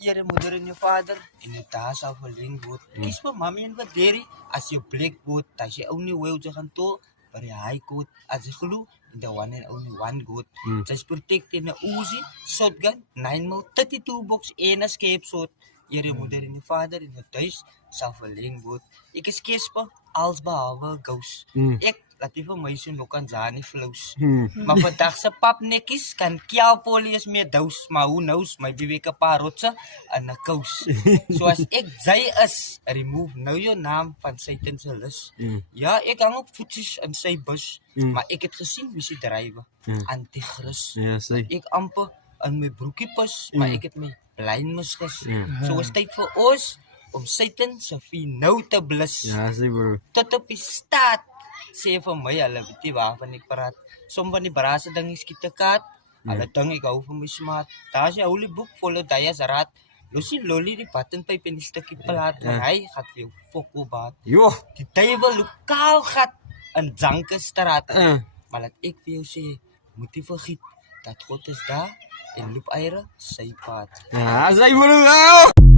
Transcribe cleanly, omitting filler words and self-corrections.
Your mother and your father en jou daar sal verleen word. Kies vir mommy en vir daddy as jou blackboard. As jy only way te gaan toe by die high court as jy glo in the one and only one God. Just protect in 'n Uzi, shotgun, 9mm, 32 box en 'n escape shot. Your mother en your father en jou thuis sal verleen word. Ek is Kesper, als behalwe ghost. Ek laat nie vir my so nog aan Zani flows. Maar vandag se papnekkies kan kialpolie is meer dous, maar who knows, my beweke 'n paar rotse en 'n kous. So as ek jy is, remove nou jou naam van Satan se lys. Ja, ek hang op voetsies in sy bus, maar ek het gesien wie se drywe. Antichrist. Ja, sê. Ek amper in my broekie pas, maar ek het my blind misgis. So is tyd vir ons om Satan se vuur nou te blus. Ja, sê bro. Tot op die staat sê vir my, hulle weet nie waarvan ek praat. Som van die brase dinge skiet te kaart. Hulle dink ek hou van my smaak. Daar's 'n holy boek volle dias raad. Lucy lolly die buttonpyp en die stukkie plaat. Hy gaan vir jou fokko baat. Jo. Die duiwel lokaal gat in Jankestraat. Maar laat ek vir jou sê, moet jy vergiet dat God is daar en loop eiere sy pad. Ja, sê bro.